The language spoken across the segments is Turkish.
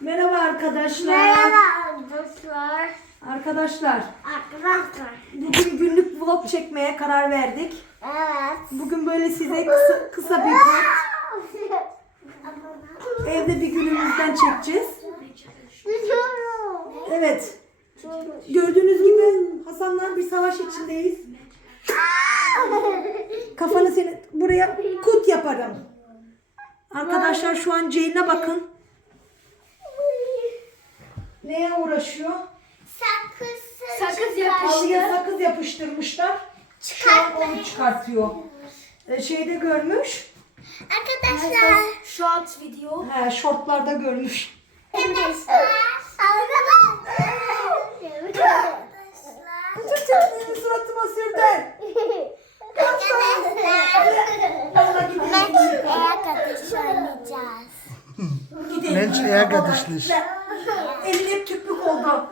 Merhaba arkadaşlar. Merhaba arkadaşlar. Arkadaşlar Arkadaşlar. bugün günlük vlog çekmeye karar verdik. Evet. Bugün böyle size kısa, kısa bir vlog. Evde bir günümüzden çekeceğiz. Evet. Gördüğünüz gibi Hasan'la bir savaş içindeyiz. Kafanı seni buraya kut yaparım. Arkadaşlar şu an Ceylin'e bakın. Neye uğraşıyor? Sakız. Sakız yapıştı. Halıya sakız yapıştırmışlar. Şu an onu çıkartıyor. Ee, şeyde görmüş. Arkadaşlar. Short video. He, şortlarda görmüş. Arkadaşlar. Arkadaşlar. Benim suratıma sürdün. Vallahi gidelim. Arkadaş oynayacağız. Mensch ärgerlich. Elin hep tüplük oldu.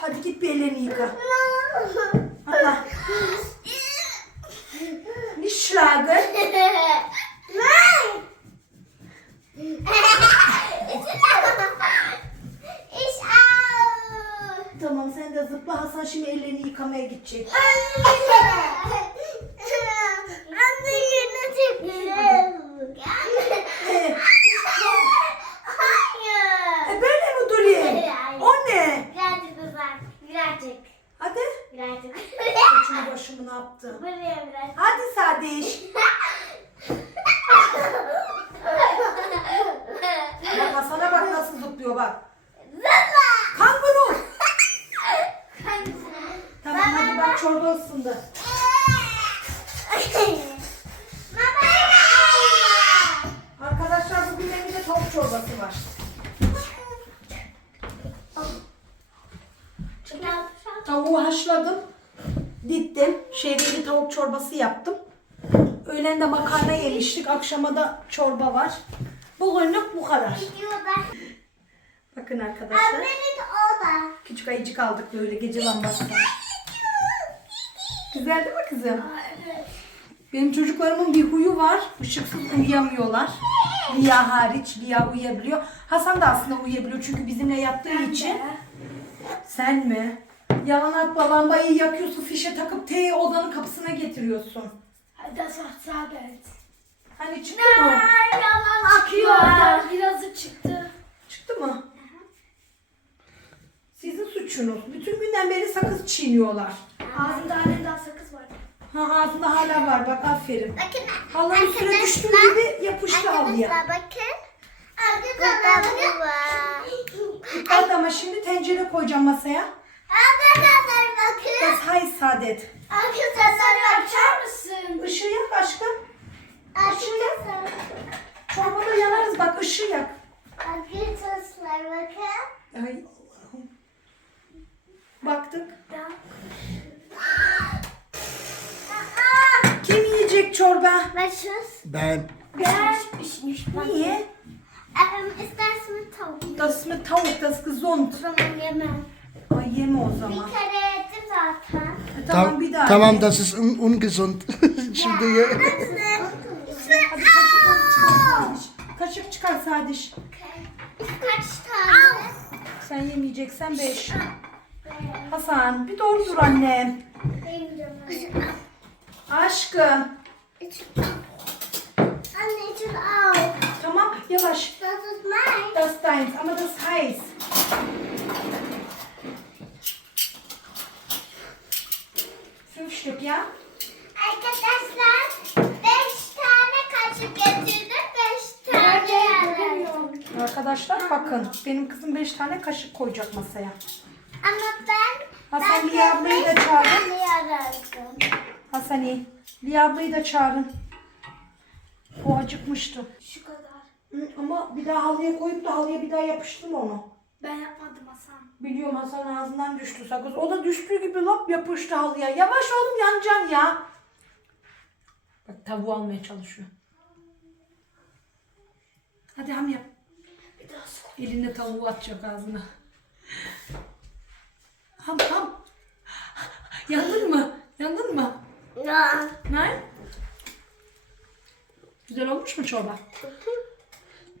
Hadi git bir ellerini yıka. Allah. Nicht schlagen. Ich auch. Tamam sen de zıpla. Hasan şimdi ellerini yıkamaya gidecek. Anne yine çekelim. Ee, Hayır. e böyle mi durayım? O ne? Birazcık uzak. Birazcık. Hadi. Birazcık. Saçımı başımı ne yaptı? Buraya biraz. Hadi Sadiş. Bak Hasan'a bak nasıl zıplıyor bak. Kanguru. Tamam hadi bak çorba ısındı. Arkadaşlar bugün evde tavuk çorbası var. Tavuğu haşladım. Dittim. Şehriyeli tavuk çorbası yaptım. Öğlen de makarna yemiştik. Akşama da çorba var. Bugünlük bu kadar. Bakın arkadaşlar. Küçük ayıcık aldık böyle gece lambası. Güzel değil mi kızım? Benim çocuklarımın bir huyu var. Işıksız uyuyamıyorlar. Lia hariç. Lia uyuyabiliyor. Hasan da aslında uyuyabiliyor çünkü bizimle yattığı için. Sen mi? Yalan atma lambayı yakıyorsun, fişe takıp T odanın kapısına getiriyorsun. Das macht Sabet. Hani çıktı mı? Akıyor oradan. Birazı çıktı. Çıktı mı? Sizin suçunuz. Bütün günden beri sakız çiğniyorlar. Ağzında halen daha sakız var. Ha ağzında hala var bak aferin. Bakın Halının üstüne düştüğü gibi yapıştı halıya. Arkadaşlar bakın. Arkadaşlar bakın. Hadi ama şimdi tencere koyacağım masaya. Arkadaşlar bakın. Das heißt Saadet. Arkadaşlar Açar mısın? Işığı yak aşkım. Arkadaşlar. Çorbada yanarız bak ışığı yak. Arkadaşlar bakın. Ay Allah'ım. Baktık. Kim yiyecek çorba? Başız. Ben. Ben. Pişmiş. Niye? Ähm, ist das mit Tauben? Das ist mit das ist gesund. Ay yeme o Bir zaman. kere yedim zaten. E, tamam bir daha. tamam ye. das ist un ungesund. Şimdi ye. Hadi kaşık çıkar Sadiş. Kaşık çıkar Sadiş. Kaç tane? Sen yemeyeceksen beş. Hasan bir doğru dur annem. Aşkım. Anne için al. Tamam yavaş. Das ist mein. Das ist deins, aber das heiß. Stück, ja? Arkadaşlar 5 tane kaşık getirdim. 5 tane yararım. Arkadaşlar bakın benim kızım beş tane kaşık koyacak masaya. Ama ben Hasan ben Liya ablayı da çağırın. Hasani, Liya ablayı da çağırın. O acıkmıştı. Şu kadar. Ama bir daha halıya koyup da halıya bir daha yapıştırma onu. Ben yapmadım Hasan. Biliyorum Hasan ağzından düştü sakız. O da düştüğü gibi lop yapıştı halıya. Yavaş oğlum yanacaksın ya. Bak tavuğu almaya çalışıyor. Hadi ham yap. Elinde tavuğu atacak ağzına. Ham ham. Yandın mı? Yandın mı? Ya. Nein? Güzel olmuş mu çorba?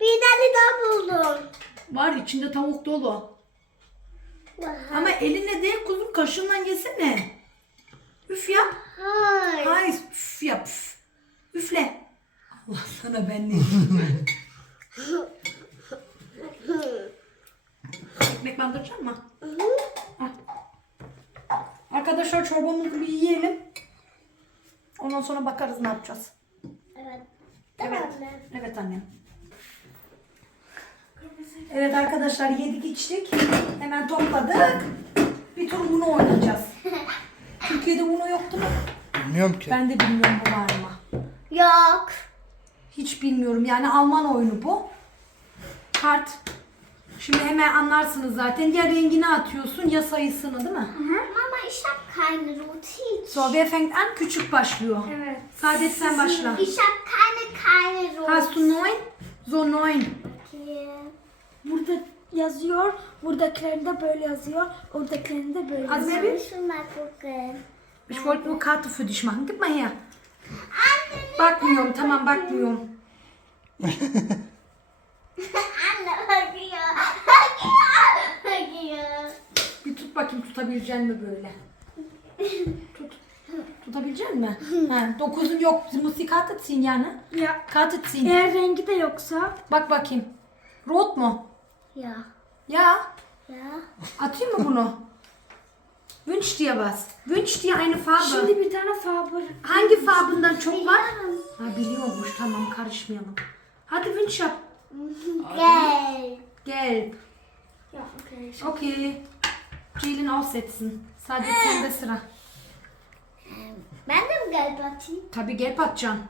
Bir tane daha buldum. Var içinde tavuk dolu. Ama elinle değil kuzum kaşığınla yesene. Üf yap. Hayır. Hayır üf yap. Üf. Üfle. Allah sana ben ne. Ekmek bandıracak mı? Arkadaşlar çorbamızı bir yiyelim. Ondan sonra bakarız ne yapacağız. Evet. Evet. Evet annem. Evet arkadaşlar yedik içtik. Hemen topladık. Bir tur Uno oynayacağız. Türkiye'de Uno yoktu mu? Bilmiyorum ki. Ben de bilmiyorum bu var mı. Yok. Hiç bilmiyorum. Yani Alman oyunu bu. Kart. Şimdi hemen anlarsınız zaten. Ya rengini atıyorsun ya sayısını değil mi? Mama ich hab keine Routine. So, wer fängt an? Küçük başlıyor. Evet. Saadet sen başla. Ich hab keine keine Routine. Hast du neun? So neun. Burada yazıyor. Buradakilerinde böyle yazıyor. Oradakilerinde böyle Hadi yazıyor. Baby. Schon mal gucken. Ich wollte nur Karte für dich machen. Gib mal her. Anne, Bakmıyorum. Tamam bakmıyorum. Anne bakıyor. Bakıyor. Bakıyor. Bir tut bakayım tutabilecek mi böyle? Tut. Tutabilecek mi? ha, dokuzun yok. Sie muss die Karte ziehen yani. Ya Karte ziehen. eğer rengi de yoksa Bak bakayım. Rot mu? Ja. Ya. Ja. Atayım mı bunu? Wünsch dir was. Wünsch dir eine Farbe. şimdi bir tane Faber Hangi farbinden çok var? Ha biliyormuş. Tamam karışmayalım. Hadi wünsch yap. Gelb. Gelb. ya okey. Okay. Ceylin aufsetzen. Sadece sende sıra. Ben de mi gelb atayım? Tabii gelip atacaksın.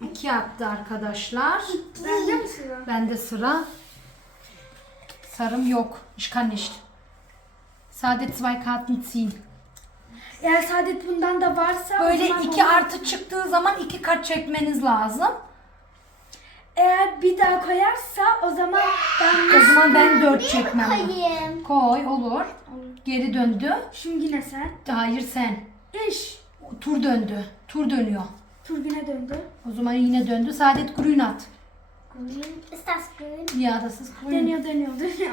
İki attı arkadaşlar. Bende mi sıra? Bende sıra. Sarım yok. Ich kann nicht. Sade zwei Karten ziehen. Eğer Saadet bundan da varsa o Böyle zaman iki onu- artı çıktığı zaman iki kart çekmeniz lazım. Eğer bir daha koyarsa o zaman ben O zaman ben dört çekmem. Koyayım. Koy olur. Geri döndü. şimdi yine sen. Hayır sen. İş. Tur döndü. Tur dönüyor. Turbine döndü. O zaman yine döndü. Saadet grün at. Grün. Ist das grün? Ja, das ist grün. Dönüyor dönüyor dönüyor.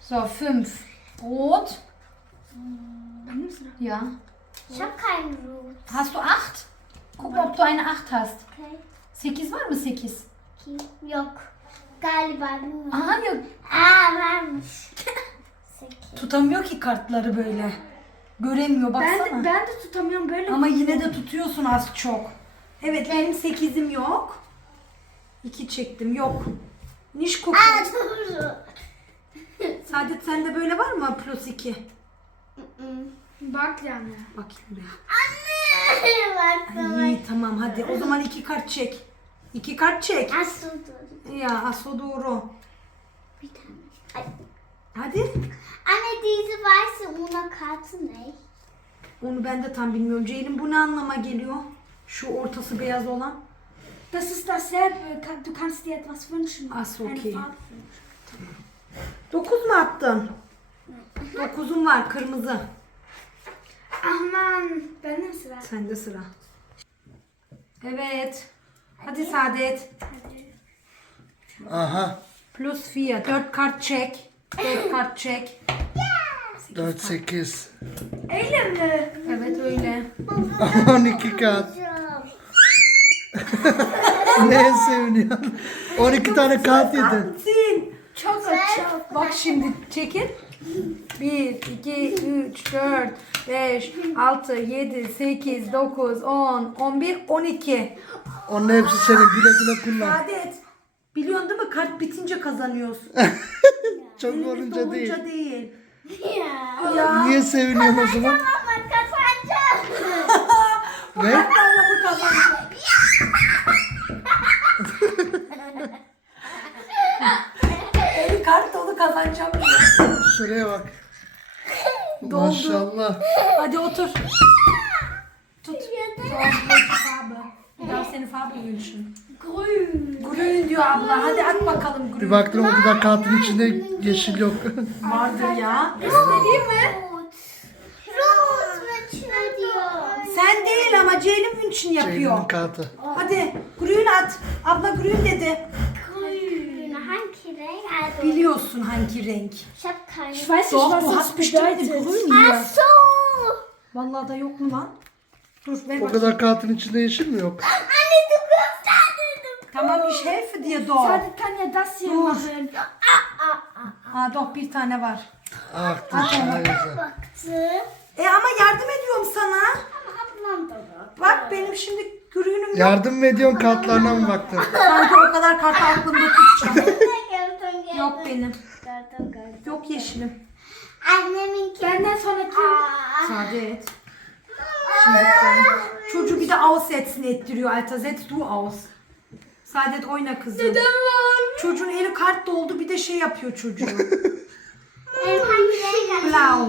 So, fünf. Rot. Benim mi sıra? Ja. Ich hab keinen Rot. Hast du acht? Guck mal, ob du eine acht hast. Okay. Sekiz var mı sekiz? Kim? Yok. Galiba bilmiyorum. Aha yok. Aa varmış. Sekiz. Tutamıyor ki kartları böyle. Göremiyor Ben baksana. de, ben de tutamıyorum böyle. Ama yine de tutuyorsun az çok. Evet benim sekizim yok. İki çektim yok. Niş koku. Aa doğru. Saadet sende böyle var mı plus iki? Bak yani. Bakayım bir. Anne baktım. İyi tamam hadi. O zaman iki kart çek. İki kart çek. Du doğru. Ya aso doğru. Bir tane. Ay. Hadi. Anne diese weiße Uno-Karte ne? Onu ben de tam bilmiyorum. Ceylin bu ne anlama geliyor? Şu ortası beyaz olan. Das ist dasselbe. Ka- Du kannst dir etwas wünschen. Ach so, Eine okay. Farbe. Dokuz mu attın? Dokuzum var kırmızı. Aman. Benim sıra? Sende sıra. Evet. Hadi Saadet. Hadi. Aha. Plus 4. 4 kart çek. 4 kart çek. 4, 8. Öyle mi? Evet öyle. 12 kart. Neye seviniyorsun? 12 tane kart yedin. Sin. Çok çok. Bak şimdi çekin. 1, 2, 3, 4, 5, 6, 7, 8, 9, 10, 11, 12. Onun hepsi senin güle güle kullan. Saadet. Biliyorsun değil mi? Kart bitince kazanıyorsun. Çok Elimiz olunca değil. dolunca değil. Ya. Ya. Niye seviniyorsun o zaman? Ama kazanacağım. Bu Ne? kartlarla bu kazanacak. Eli kart dolu kazanacağım diyor. Şuraya bak. Doldu. Maşallah. Hadi otur. Tut. Farbe. Bir daha seni Farbe wünschen. Grün. Grün diyor abla. Hadi at bakalım Bir grün. baktım o kadar kartın içinde yeşil yok. Vardır ya. İstediğim mi? Rot. Rot wünschen diyor. Sen değil ama Ceylin wünschen yapıyor. Ceylin'in kartı. Hadi grün at. Abla grün dedi. Renk? Also Biliyorsun hangi renk. Ich hab keine. Ich weiß nicht, Doch, was du das hast bestimmt bedeutet. grün Ach so. Vallahi da yok mu lan? Dur ver O bakayım. kadar kağıtın içinde yeşil mi yok? Anne, du gösterdin. Tamam ich helfe dir doch. Saadet kann ja das hier Dur. machen. Ha doch bir tane var. Ah neyse. Baktı. E ama yardım ediyorum sana. Ama ablam da baktı. Bak benim şimdi grünüm yok. Yardım mı ediyorsun kartlarına mı baktın? Sanki o kadar kart aklımda tutacağım. Yok benim. Yok yeşilim. Anneminki. Benden sonraki Aa. Saadet. Şimdi ben- çocuğu bir de aus etsin ettiriyor. Alter setz du aus. Saadet oyna kızım. Neden var? Çocuğun eli kart doldu bir de şey yapıyor çocuğu. Renk Blau.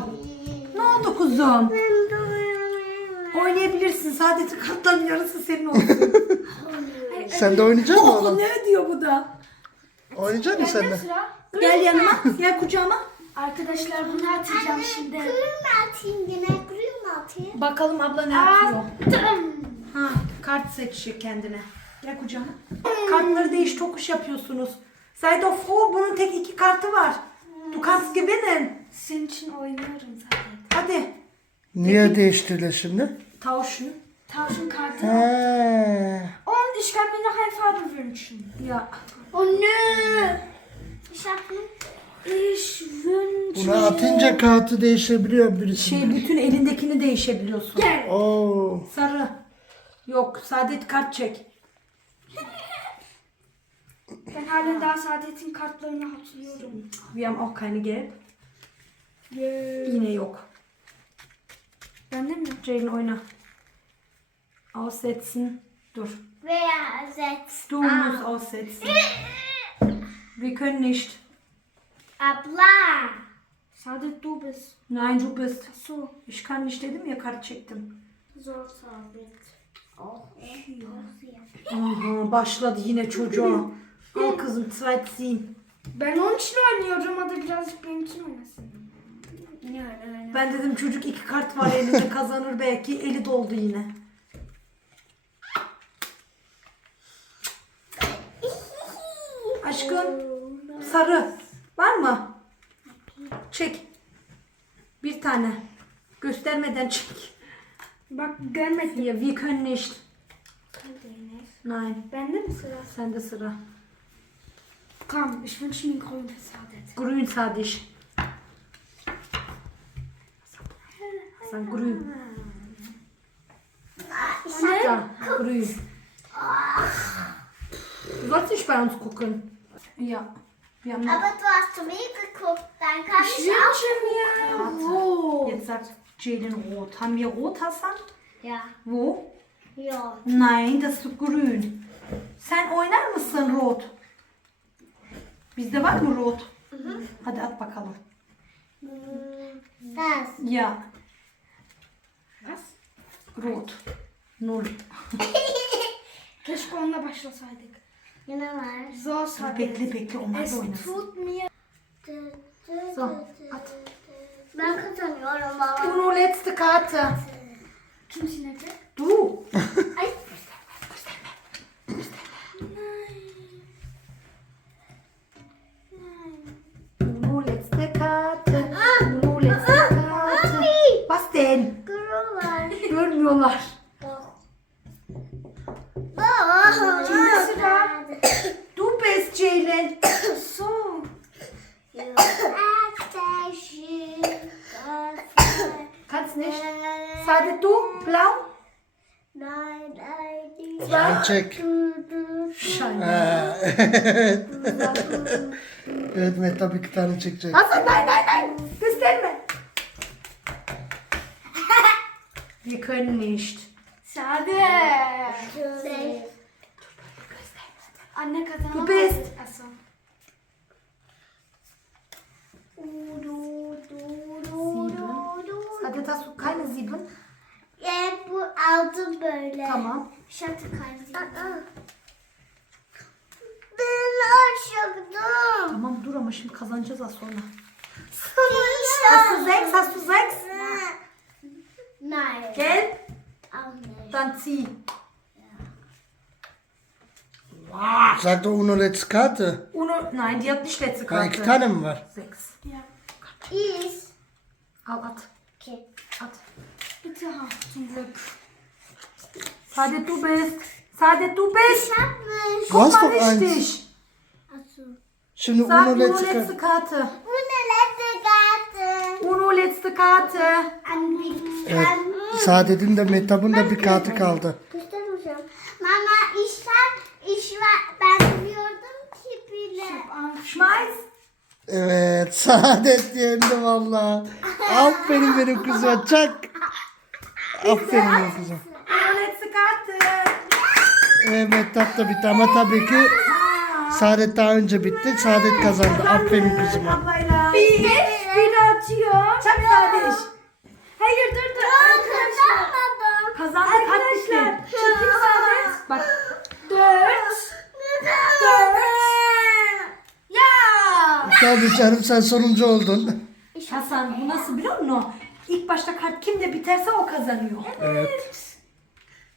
ne oldu kuzum? Oynayabilirsin. Saadet'in kartların yarısı senin olsun. Sen de oynayacak mısın oğlum? ne diyor bu da? Oynayacak mısın sen de? sıra. Gel yanıma. Gel kucağıma. Arkadaşlar bunu atacağım şimdi. Kırım mı atayım yine? Kırım mı atayım? Bakalım abla ne yapıyor. Attım. Ha, kart seçecek kendine. Gel kucağıma. Kartları değiş tokuş yapıyorsunuz. Seid doch froh, bunun tek iki kartı var. Du kannst gewinnen. Senin için oynuyorum zaten. Hadi. Niye değiştirdin şimdi? Tauschen. Tauschen Karte. He. Und ich kann mir noch eine Farbe wünschen. Ya. Oh nö. Ich hab Ich wünsche Bunu atınca kağıtı değişebiliyor birisi. Şey bütün elindekini değişebiliyorsun. Gel. Oo. Sarı. Yok, saadet kart çek. Ben halen daha Saadet'in kartlarını hatırlıyorum. Wir haben auch keine gelb. Yine yok. Bende mi? Jane oyna. Aussetzen. Dur. wer setzt Du musst aussetzen. Wir können nicht. Abla. Saadet du bist. Nein, du bist. So. Ich kann nicht dedim ya kart çektim. Zor Saadet. Oh, Aha, başladı yine çocuğa. Al kızım ziehen. Ben onun için oynuyorum. O da birazcık benim için oynasın. Ben dedim çocuk iki kart var elinde kazanır belki. Eli doldu yine. Aşkım sarı var mı? Çek. Bir tane. Göstermeden çek. Bak görmedim. Hier, wir können nicht. Nein, Bende mi sıra? sende sıra. Komm, ich wünsche mir grün für Saadet. Grün sadiş. Sen grün. Da, grün. Du sollst nicht bei uns gucken. Ja. Wir haben Aber du hast zu mir geguckt, dann kann Ich ich, auch. mir rot. jetzt sagt Jalen rot. Haben wir rot, Hasan? Ja. Wo? Ja. Nein, das ist grün. Sen oynar mısın rot? Bizde var mı rot? Hadi at bakalım. Das. Ya, Was? rot. Null. Keşke onunla başlasaydık. Yine var. Zor Saadet. Bekle bekle onlar da Es oynasın. tut mir So, at. Ben kazanıyorum ama. Uno letzte Karte. kim sinecek? Du. Ay. Uno letzte Karte. Uno letzte Karte. Was denn? Kırıyorlar. Görmüyorlar. Sıra? Du bist Jalen. So. Kannst nicht. Saadet du? Blau? Nein, nein, Sen çek. Schein. Ha. evet Mehtap iki tane çekecek. Hasan nein nein nein. Gösterme. Wir können nicht. Saadet. die. Anne kazanamaz. Du bist. Achso. Saadet hast du keine sieben? Ja, bu aldım böyle. Tamam. Ich hatte keine sieben. Ben aşıktım. Tamam dur ama şimdi kazanacağız az sonra. Hast du sechs? Hast du sechs? Nein. Gelb? Auch nicht. Dann zieh. Sag doch uno letzte Karte. Uno, nein, die hat nicht letzte Ha, Karte. iki tane mi var? Sechs. Ich. Al at. Okay. At. Bitte ha, zum Glück. Saadet du bist. Saadet du bist. Ich hab nicht. Du hast Guck mal doch eins. richtig. Achso. Şimdi Sag uno Uno letzte letzte Karte. Karte. Ohne letzte Karte. Uno letzte Karte. An die Evet. Saadet'in de Mehtap'ın da bir kartı kaldı. Göstereceğim. Mama ich sag, ich war, ben biliyordum ki bile. Schmeiß. Evet Saadet yendi valla. Aferin benim kızıma çak. Aferin benim kızıma. Uno letzte Karte. Evet da bitti ama tabii ki Saadet daha önce bitti. Saadet kazandı. Aferin kızıma. Ablayla. Bir, bir atıyor. Çak Saadet. Hayır dur dur arkadaşlar. Arkadaşlar hadi. çekin Saadet. Bak. Dört. Ya. Tabii canım sen sonuncu oldun. Hasan bu nasıl biliyor musun? İlk başta kart kimde biterse o kazanıyor. Evet.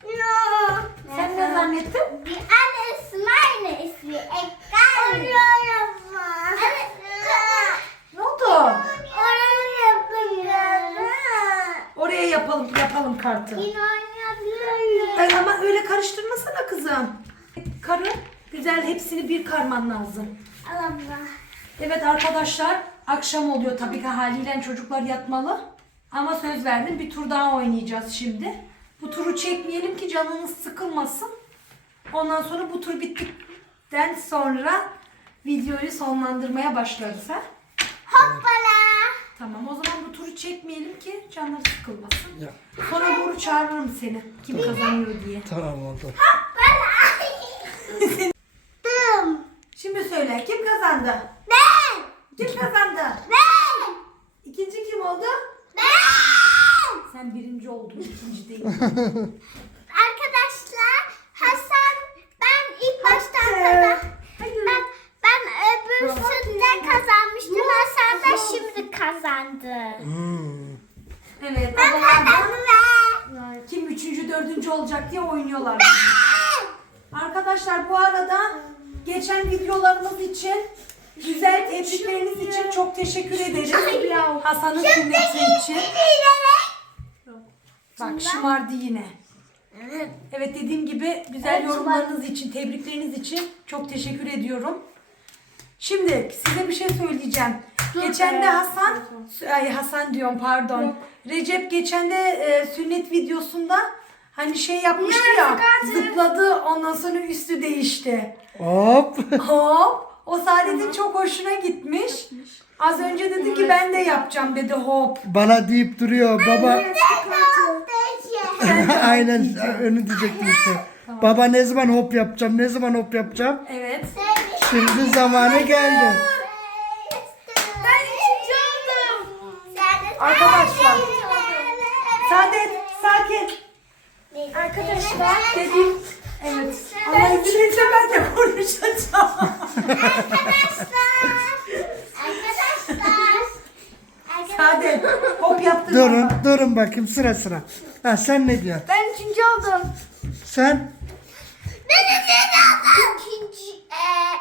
Ja. Sen ne zannettin? Die alles meine ist mir egal. Ne oldu? Oraya yapalım yapalım kartı. Ay ama öyle karıştırmasana kızım. Karı güzel hepsini bir karman lazım. Allah. Evet arkadaşlar akşam oluyor tabii ki haliyle çocuklar yatmalı. Ama söz verdim bir tur daha oynayacağız şimdi. Bu turu çekmeyelim ki canınız sıkılmasın. Ondan sonra bu tur bittikten sonra videoyu sonlandırmaya başlarız ha. Hoppala. Tamam o zaman bu turu çekmeyelim ki canları sıkılmasın. Ya, Sonra doğru çağırırım seni kim kazanıyor diye. tamam oldu. Dım. Şimdi söyle kim kazandı? Kim kazandı? Ben. İkinci kim oldu? Ben. Sen birinci oldun ikinci değil. Arkadaşlar Hasan ben ilk baştan kazan. Ben, ben öbürsünde kazanmıştım. Hasan da şimdi kazandı. Hmm. Evet Ben kazandım. kim üçüncü dördüncü olacak diye oynuyorlar. Arkadaşlar bu arada geçen videolarımız için güzel tebrikleriniz için çok teşekkür ederiz. Hasan'ın sünneti için. Bak şımardı yine. Evet dediğim gibi güzel yorumlarınız için, tebrikleriniz için çok teşekkür ediyorum. Şimdi size bir şey söyleyeceğim. Geçen de Hasan, ay Hasan diyorum pardon. Recep geçen de e, sünnet videosunda hani şey yapmıştı ya, zıpladı ondan sonra üstü değişti. Hop. Hop, o Saadet'in çok hoşuna gitmiş. Az önce dedi ki ben de yapacağım dedi hop. Bana deyip duruyor baba. Aynen önü diyecektim işte. Baba ne zaman hop yapacağım, ne zaman hop yapacağım? Evet. Şimdi zamanı geldi. Arkadaşlar. Saadet, sakin. Arkadaşlar. Dediğim, evet. Ama İngilizce ben de konuşacağım. Arkadaşlar. Arkadaşlar. Saadet, hop yaptın. Durun, durun bakayım sıra sıra. Ha sen ne diyorsun? Ben üçüncü oldum. Sen? Ben ikinci oldum. İkinci. Ee,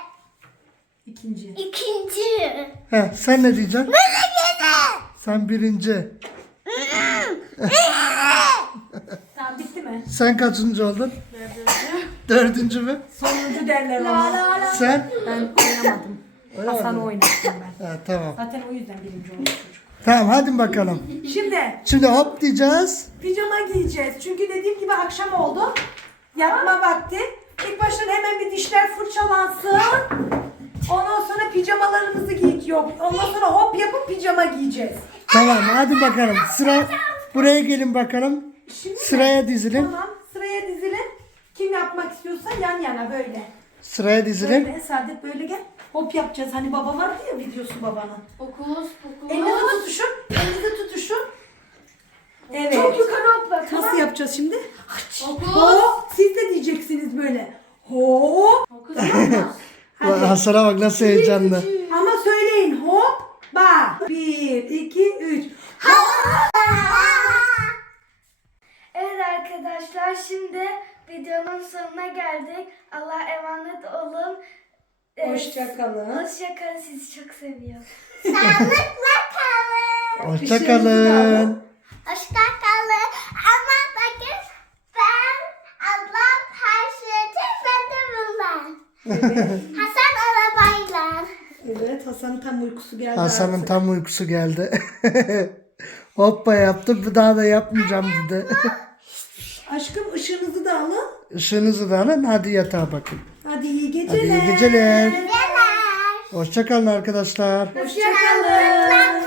İkinci. ikinci. Ha sen ne diyeceksin? Ben ikinci. Sen birinci. Tamam bitti mi? Sen kaçıncı oldun? Dördüncü mü? Sonuncu derler ona. Sen? Ben oynamadım. Hasan'ı oynattım ben. Ha, tamam. Zaten o yüzden birinci oldu çocuk. Tamam hadi bakalım. Şimdi Şimdi hop diyeceğiz. pijama giyeceğiz. Çünkü dediğim gibi akşam oldu. Yatma vakti. İlk baştan hemen bir dişler fırçalansın. Ondan sonra pijamalarımızı giy yok. Ondan sonra hop yapıp pijama giyeceğiz. Tamam hadi bakalım. Sıra buraya gelin bakalım. Şimdi mi? Sıraya dizilin. Tamam sıraya dizilin. Kim yapmak istiyorsa yan yana böyle. Sıraya dizilin. Böyle Saadet böyle gel. Hop yapacağız. Hani baba vardı ya videosu babanın. Okuz, okuz. Elinizi tutuşun. Elinizi tutuşun. Evet. Çok yukarı hopla. Tamam. Nasıl yapacağız şimdi? Okuz. Hop. Siz de diyeceksiniz böyle. Hop. Okuz yapma. Hadi. Hasan'a bak nasıl heyecanlı. Ama söyleyin. Hop. Bak. Bir, iki, üç. Evet arkadaşlar şimdi videonun sonuna geldik. Allah'a emanet olun. Ee, Hoşçakalın. Hoşçakalın. Sizi çok seviyorum. Sağlıkla kalın. Hoşçakalın. Hoşça kalın. Ama bakın ben ablam her şeyde ben de bunlar. Hasan arabayla. Evet Hasan tam uykusu geldi. Hasan'ın artık. tam uykusu geldi. Hoppa yaptı. Bir daha da yapmayacağım dedi. Aşkım ışığınızı da alın. Işığınızı da alın. Hadi yatağa bakın. Hadi iyi geceler. Hadi iyi geceler. Hoşçakalın arkadaşlar. Hoşçakalın.